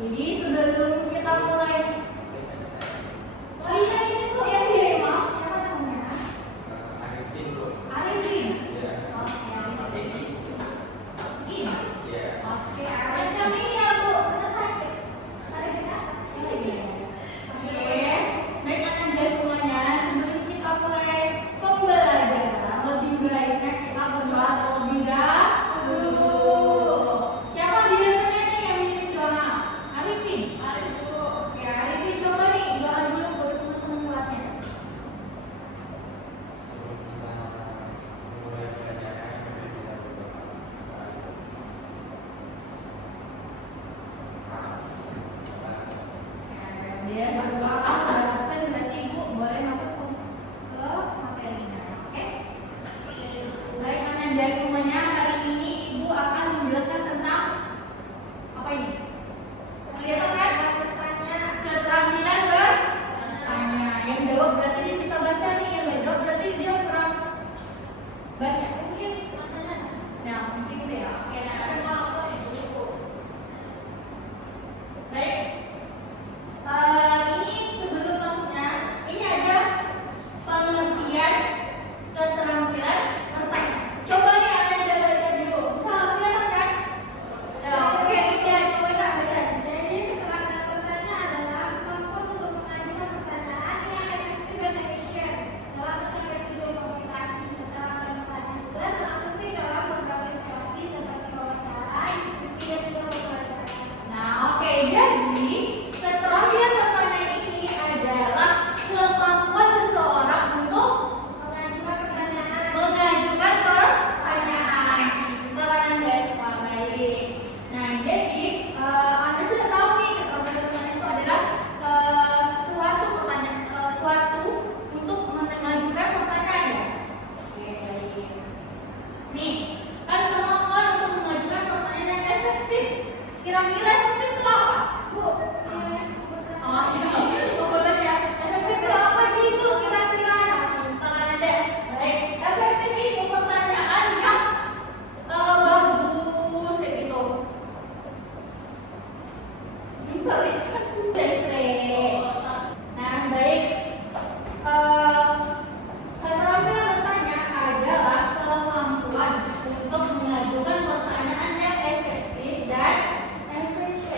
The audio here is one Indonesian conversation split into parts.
Jadi sebelum kita mulai, oh iya ini tuh yang kirim, maaf siapa namanya? Arifin bro. Arifin. Iya. Oke, Arifin. Iya. Oke, Arifin ini ya Bu, benar sakit. Arifin apa? Iya. Oke, baik Anda semuanya, sebelum kita mulai pembelajaran, lebih baiknya kita berdoa terlebih dahulu. Siapa biasanya nih yang mimpin doa? Arifin. Oke, Arifin coba nih doa dulu buat teman-teman kelasnya. Sebelum kita mulai pelajaran, kita berdoa. Dia berdoa udah absen, berarti Ibu boleh masuk ke materinya. Oke? Baik Anda semuanya, hari ini Ibu akan menjelaskan tentang apa ini? Kelihatan kan? Keterampilan bertanya. Yang jawab berarti dia bisa baca nih, yang nggak jawab berarti dia kurang baca. Mungkin nah mungkin gitu ya. Oke, nah ada langsung ya dulu. Baik. Ini sebelum masuknya, ini ada pengertian keterampilan bertanya. Coba nih Anda baca dulu. Bisa kelihatan kan? Ya, oke, ini ya, coba kita baca. Jadi keterampilan bertanya adalah kemampuan untuk mengajukan pertanyaan yang efektif dan efisien dalam mencapai tujuan komunikasi. Keterampilan bertanya juga sangat penting dalam berbagai situasi seperti wawancara, diskusi, dan juga pembelajaran. Nah, oke, jadi keterampilan bertanya ini adalah kemampuan seseorang untuk Mengajukan pertanyaan. mengajukan pertanyaan. Pertanyaan guys, wah baik. Nah, jadi Anda sudah tahu nih keterampilan bertanya itu adalah suatu pertanyaan, suatu untuk mengajukan pertanyaan ya. Oke, baik. Nih, kan kemampuan untuk mengajukan pertanyaan yang efektif. Kira-kira efektif itu apa? Bu, Oh, iya. Kebetulan ya. Efektif itu apa sih itu kira-kira? Tangan Anda. Baik, efektif itu pertanyaan yang bagus kayak gitu. Nah, baik. Keterampilan bertanya adalah kemampuan untuk mengajukan pertanyaan yang efektif dan efisien.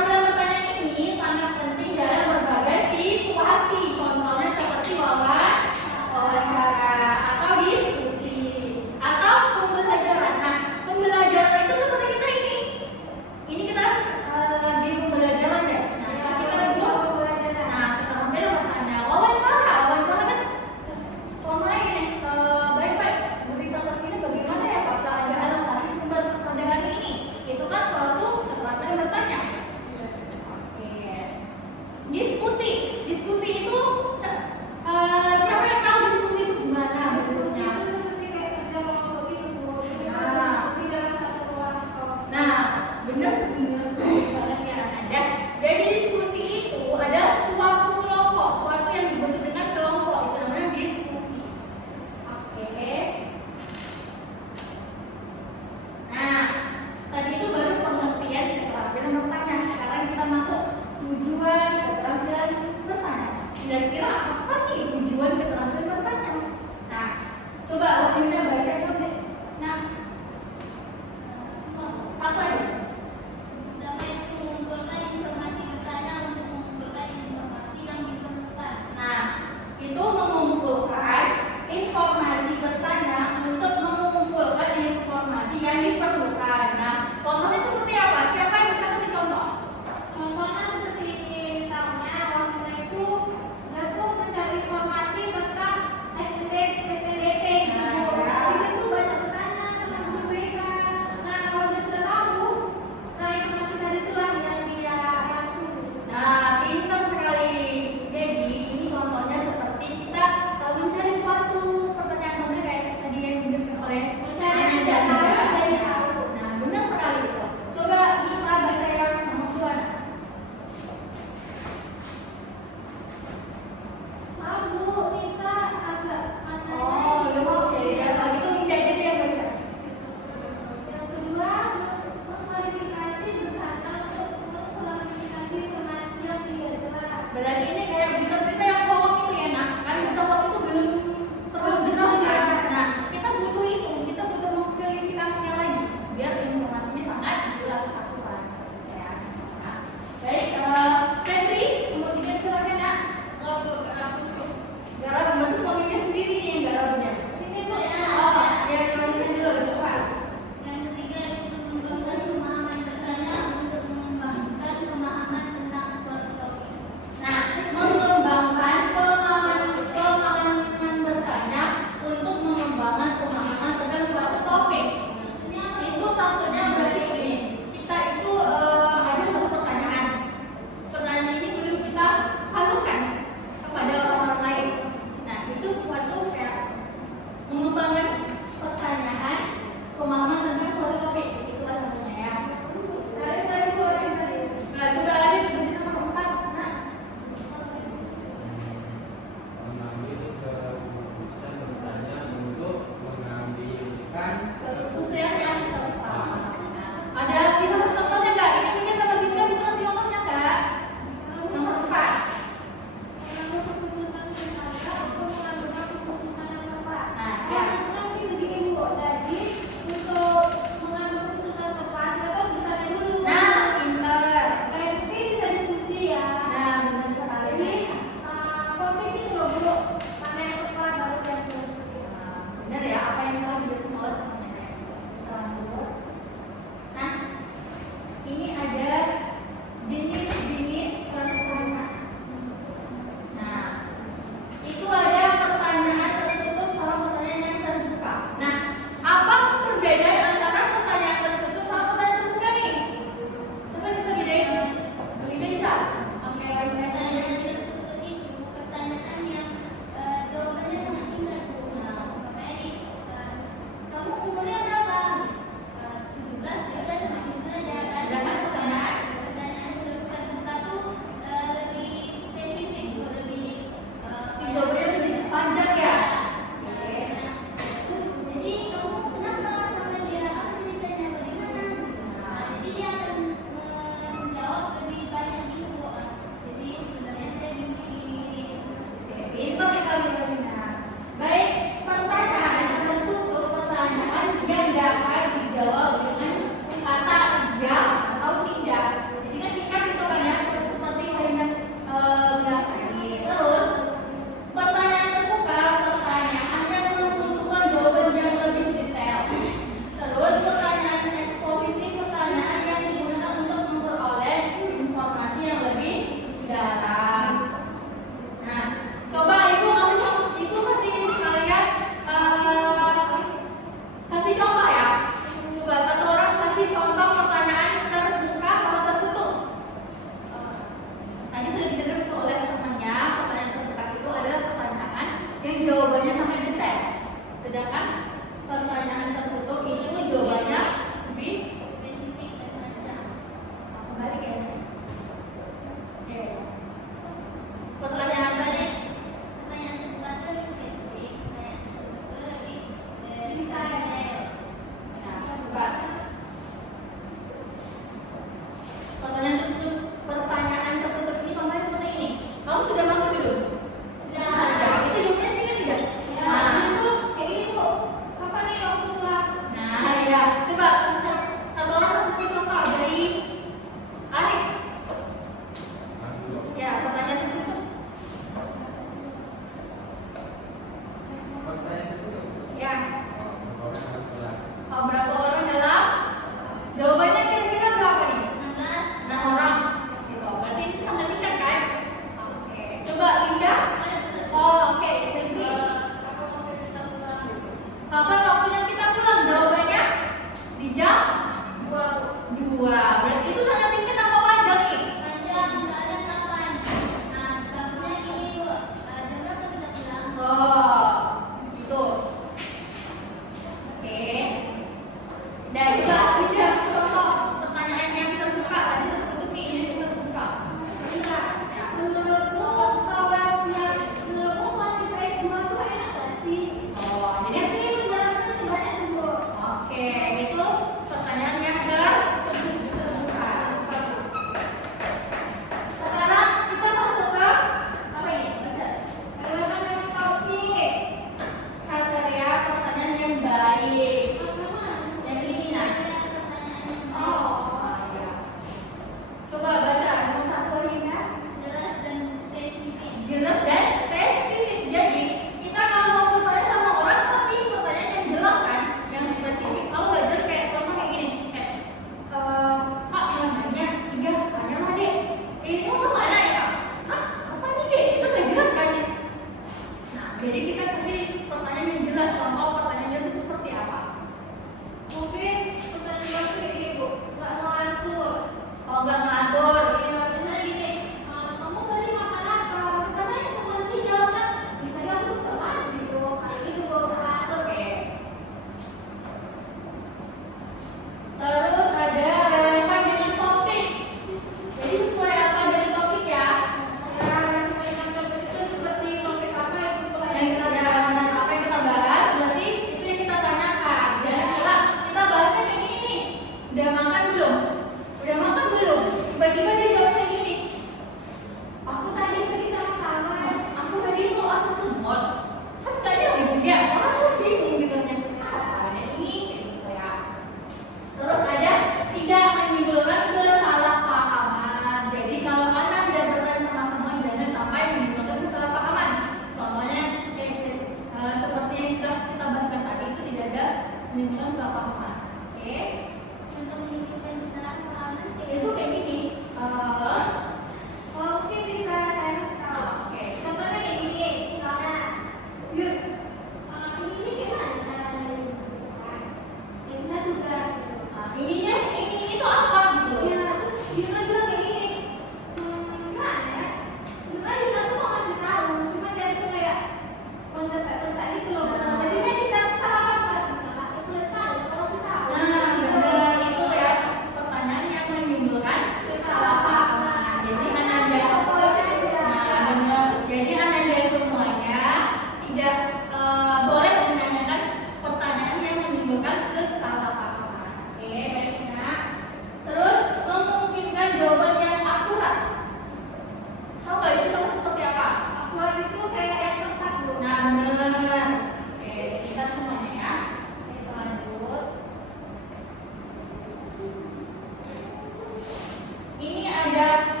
ada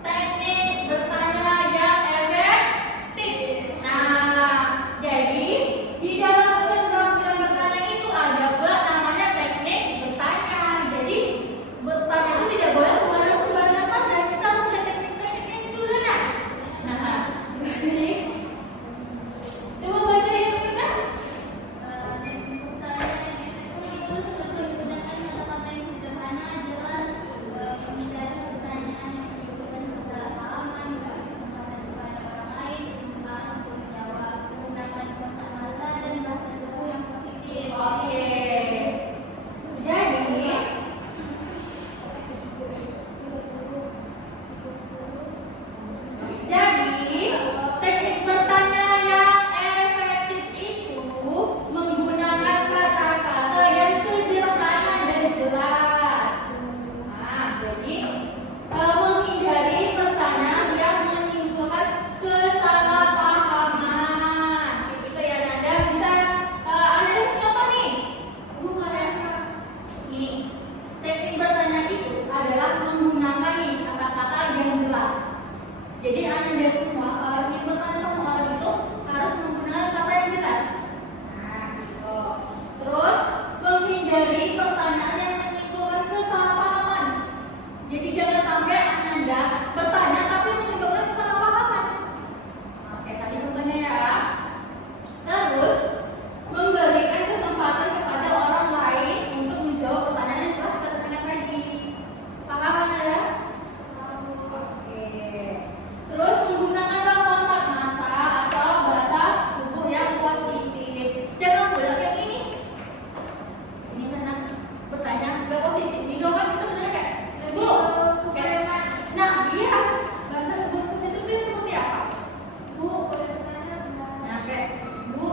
teknik bertanya yang efektif. Nah, jadi di dalam keterampilan bertanya itu ada pula namanya teknik bertanya. Jadi bertanya itu tidak boleh sembarangan saja. Kita harus ada teknik-tekniknya juga nah. Nah, jadi coba baca yang juga. Jadi, teknik bertanya yang efektif itu menggunakan kata-kata yang sederhana dan jelas. Nah, jadi menghindari pertanyaan yang menimbulkan kesalahpahaman. Ketika yang Anda bisa ada siapa nih? Ini teknik bertanya itu adalah menggunakan nih kata-kata yang jelas. Jadi Anda semua kalau ingin bertanya sama orang itu harus menggunakan kata yang jelas. Nah, gitu. Terus menghindari pertanyaan yang menimbulkan kesalahpahaman. Jadi jangan sampai Anda bertanya tapi menyebabkan kesalahpahaman. Oke, tadi contohnya ya. Terus memberikan kesempatan kepada orang lain untuk menjawab pertanyaan yang telah kita tanyakan tadi. Paham Anda? Oke. Terus menggunakan kontak mata atau bahasa tubuh yang positif. Jangan pula kayak ini. Ini karena bertanya nggak positif. Ini doang kan kita bertanya kayak, Bu, kayak, nah iya bahasa tubuh positif itu seperti apa? Bu, nah kayak, Bu,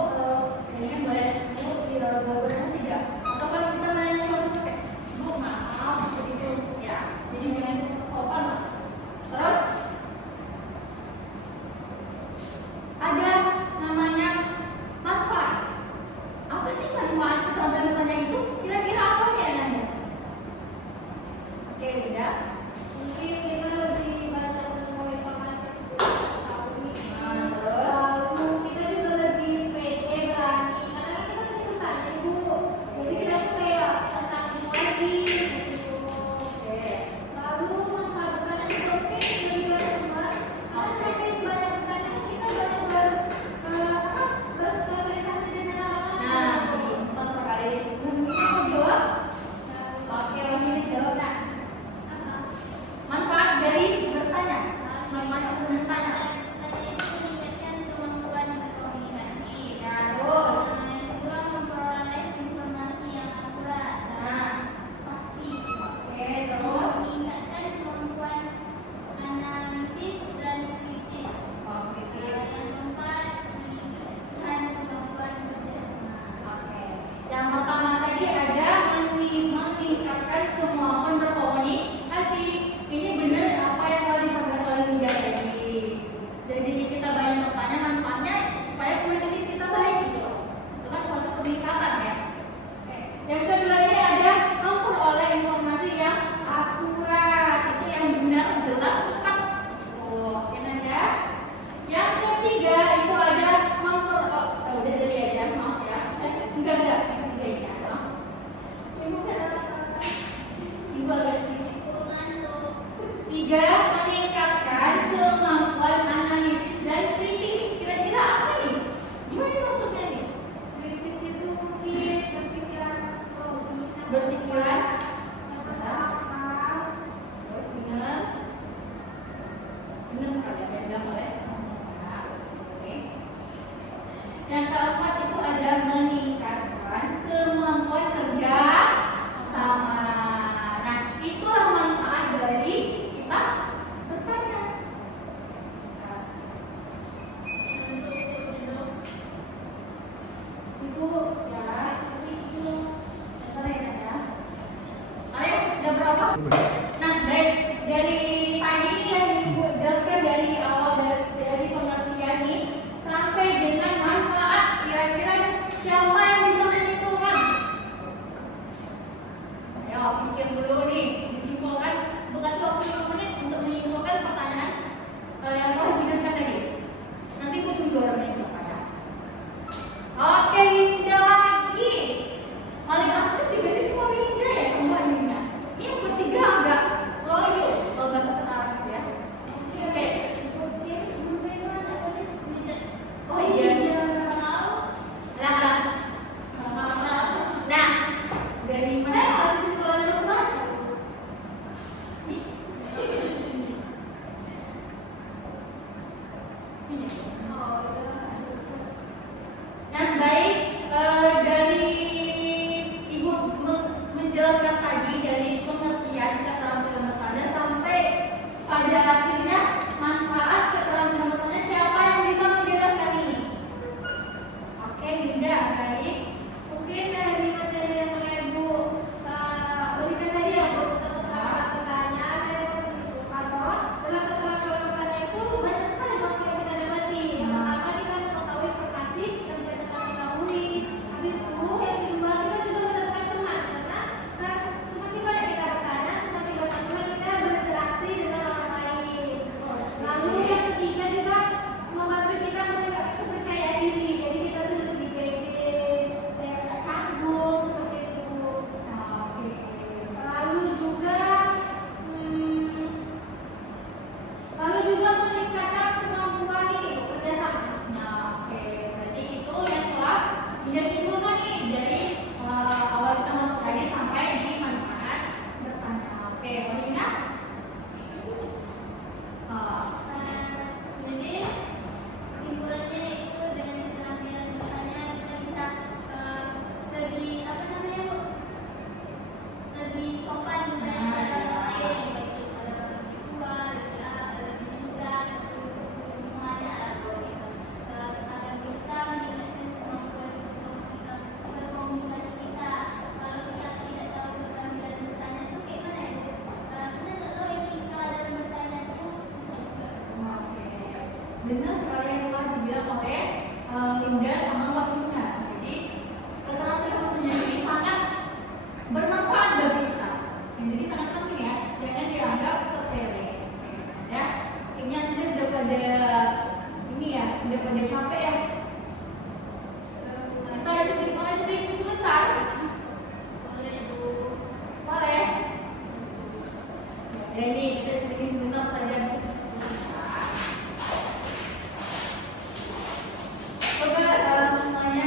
ini kan boleh Bu, benar tidak? Atau kalau kita main suatu kayak, Bu, maaf seperti itu ya. Jadi dengan sopan. Terus ada namanya manfaat. Apa sih manfaat keterampilan bertanya itu? Kira-kira apa ya Nanda? Oke, udah. Mungkin kita lebih banyak menemukan informasi Terus lalu kita juga lebih pede berani karena kita pasti bertanya Bu, jadi kita tuh kayak tenang lagi gitu. oke. Lalu manfaat bertanya juga mungkin lebih banyak teman karena semakin banyak bertanya kita banyak bersosialisasi dengan orang Nah, lain. pintar sekali. Mungkin mau jawab? Oke, ini jawab nak. Manfaat dari bertanya. Manfaat bertanya. Nah, terus. Nah, oke, terus. Oke, oke. Yang pertama tadi ada meningkatkan kemampuan berkomunikasi. Ini benar apa yang telah disampaikan oleh Ninja tadi. Jadi kita banyak bertanya manfaatnya supaya komunikasi kita baik gitu loh. Itu kan suatu peningkatan ya. Oke. Yang kedua ini ada memperoleh informasi yang akurat. Itu yang benar, jelas, tepat. Gitu. Oke, Nanda. Yang ketiga itu ada udah tadi aja, maaf ya. Enggak, yang ketiga ya, maaf. Ibu kenapa? Ibu agak sedikit. Tiga, meningkatkan kemampuan analisis dan kritis. Kira-kira apa nih? Gimana maksudnya nih? Kritis itu mungkin berpikiran logis, Berpikiran, yang masuk akal. terus benar sekali ada yang bilang boleh. Oke. Yang keempat itu ada meningkatkan kemampuan kerja sama. Nah, itulah manfaat dari kita bertanya. Nah, Ibu, ya, itu sebentar ya. Ada jam berapa? Nah, dari tadi nih yang Ibu jelaskan dari awal dari pengertian nih sampai dengan manfaat kira-kira benar sekali yang telah dibilang oleh Linda sama Mbak Luna. Jadi keterangan tertulisnya ini sangat bermanfaat bagi kita. Jadi sangat penting ya, jangan dianggap sepele. Ya, ini yang udah pada ini ya, udah pada capek ya. Kita isi sebentar. Boleh. Ya, ini kita sedikit sebentar saja. Coba semuanya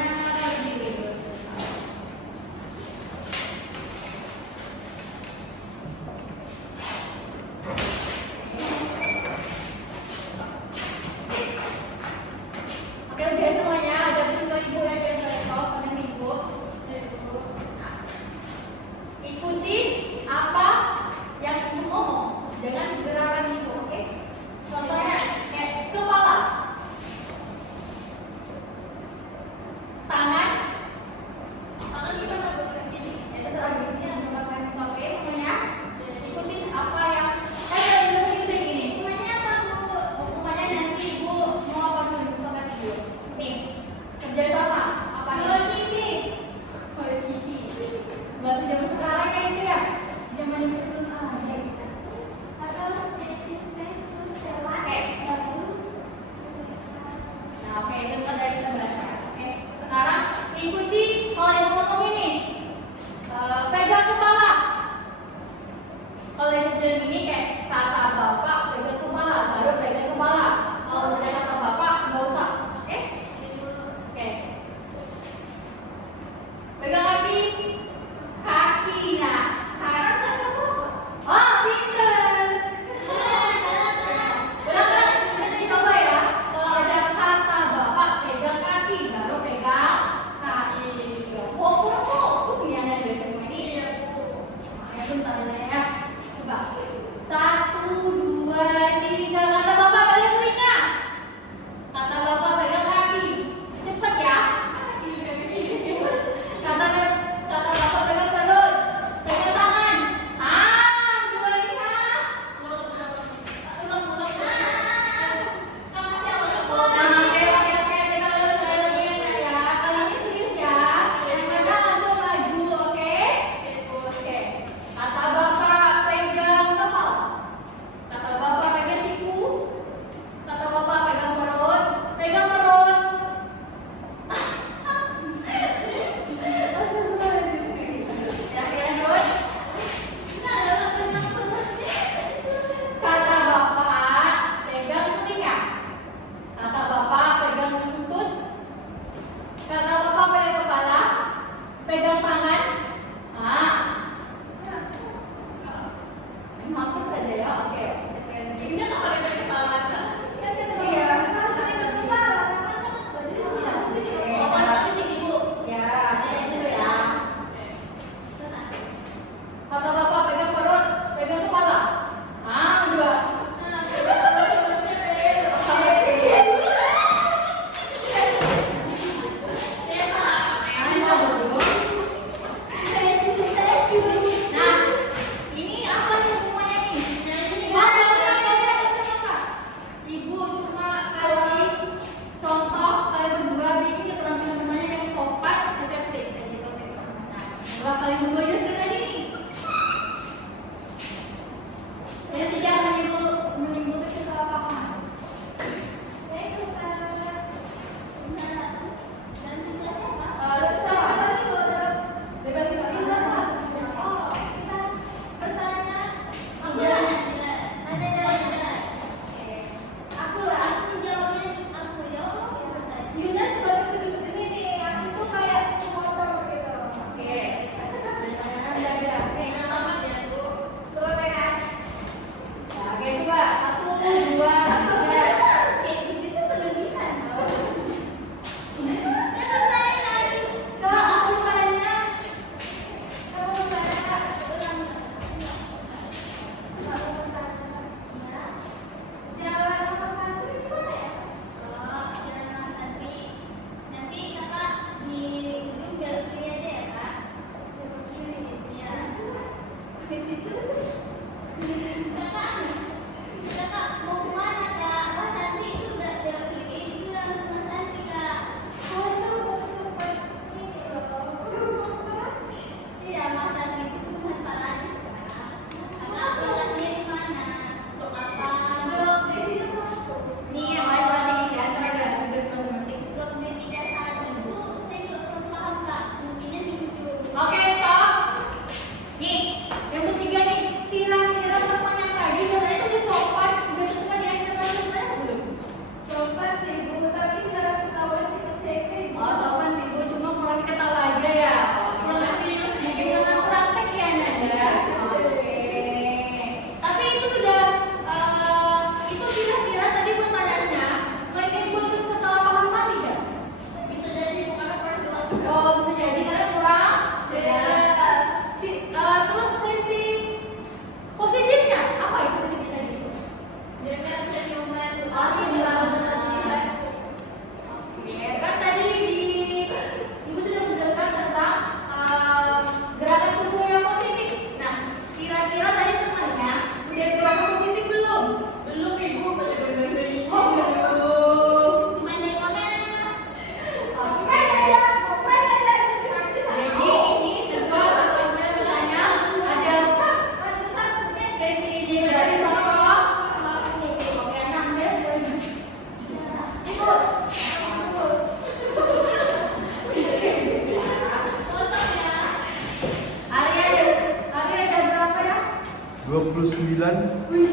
Oke.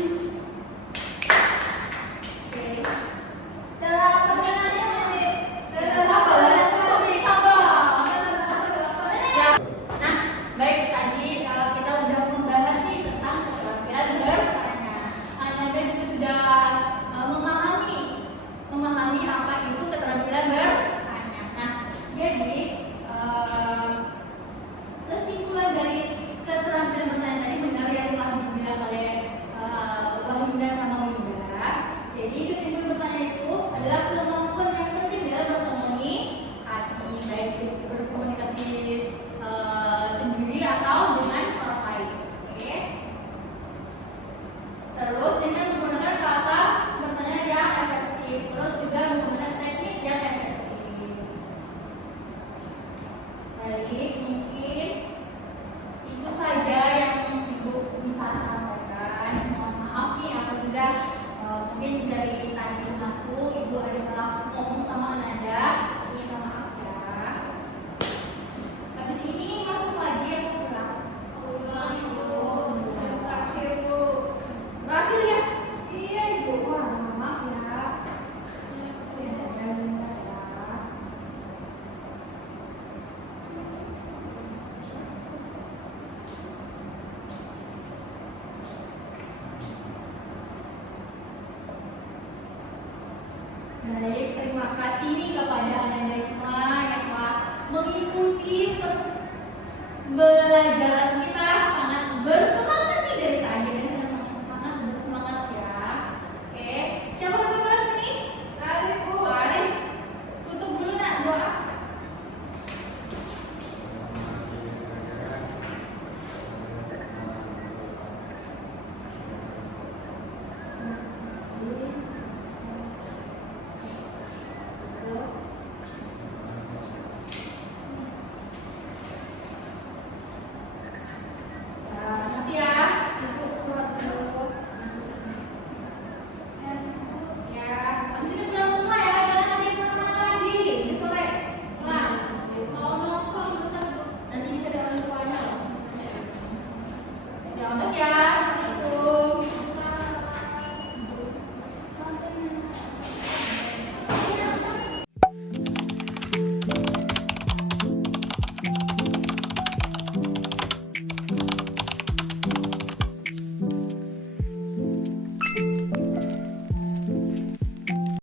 Dalam perjalanannya menit. Sabar, Sobi, sabar. Ya. Nah, baik tadi kita sudah membahas nih tentang keterampilan bertanya. Anda juga sudah memahami apa itu keterampilan bertanya. Nah, jadi kesimpulan dari keterampilan bertanya tadi benar yang telah dibilang oleh Wahinda sama Winda. Jadi kesimpulan bertanya itu adalah kemampuan yang penting dalam berkomunikasi, baik itu berkomunikasi sendiri atau dengan orang lain. Oke. Terus dengan menggunakan kata bertanya yang efektif, terus juga menggunakan teknik yang efektif. Baik, mungkin itu saja yang Ibu bisa sampaikan. Mohon maaf nih apabila mungkin dari tadi masuk Ibu ada salah ngomong sama Ananda. Minta maaf ya. Habis ini masuk lagi atau pulang? Pulang Ibu. Berakhir ya? Iya Ibu. Wah, maaf ya. Ya, ya. Baik, terima kasih nih kepada Anda semua yang telah mengikuti pembelajaran kita sangat bersemangat.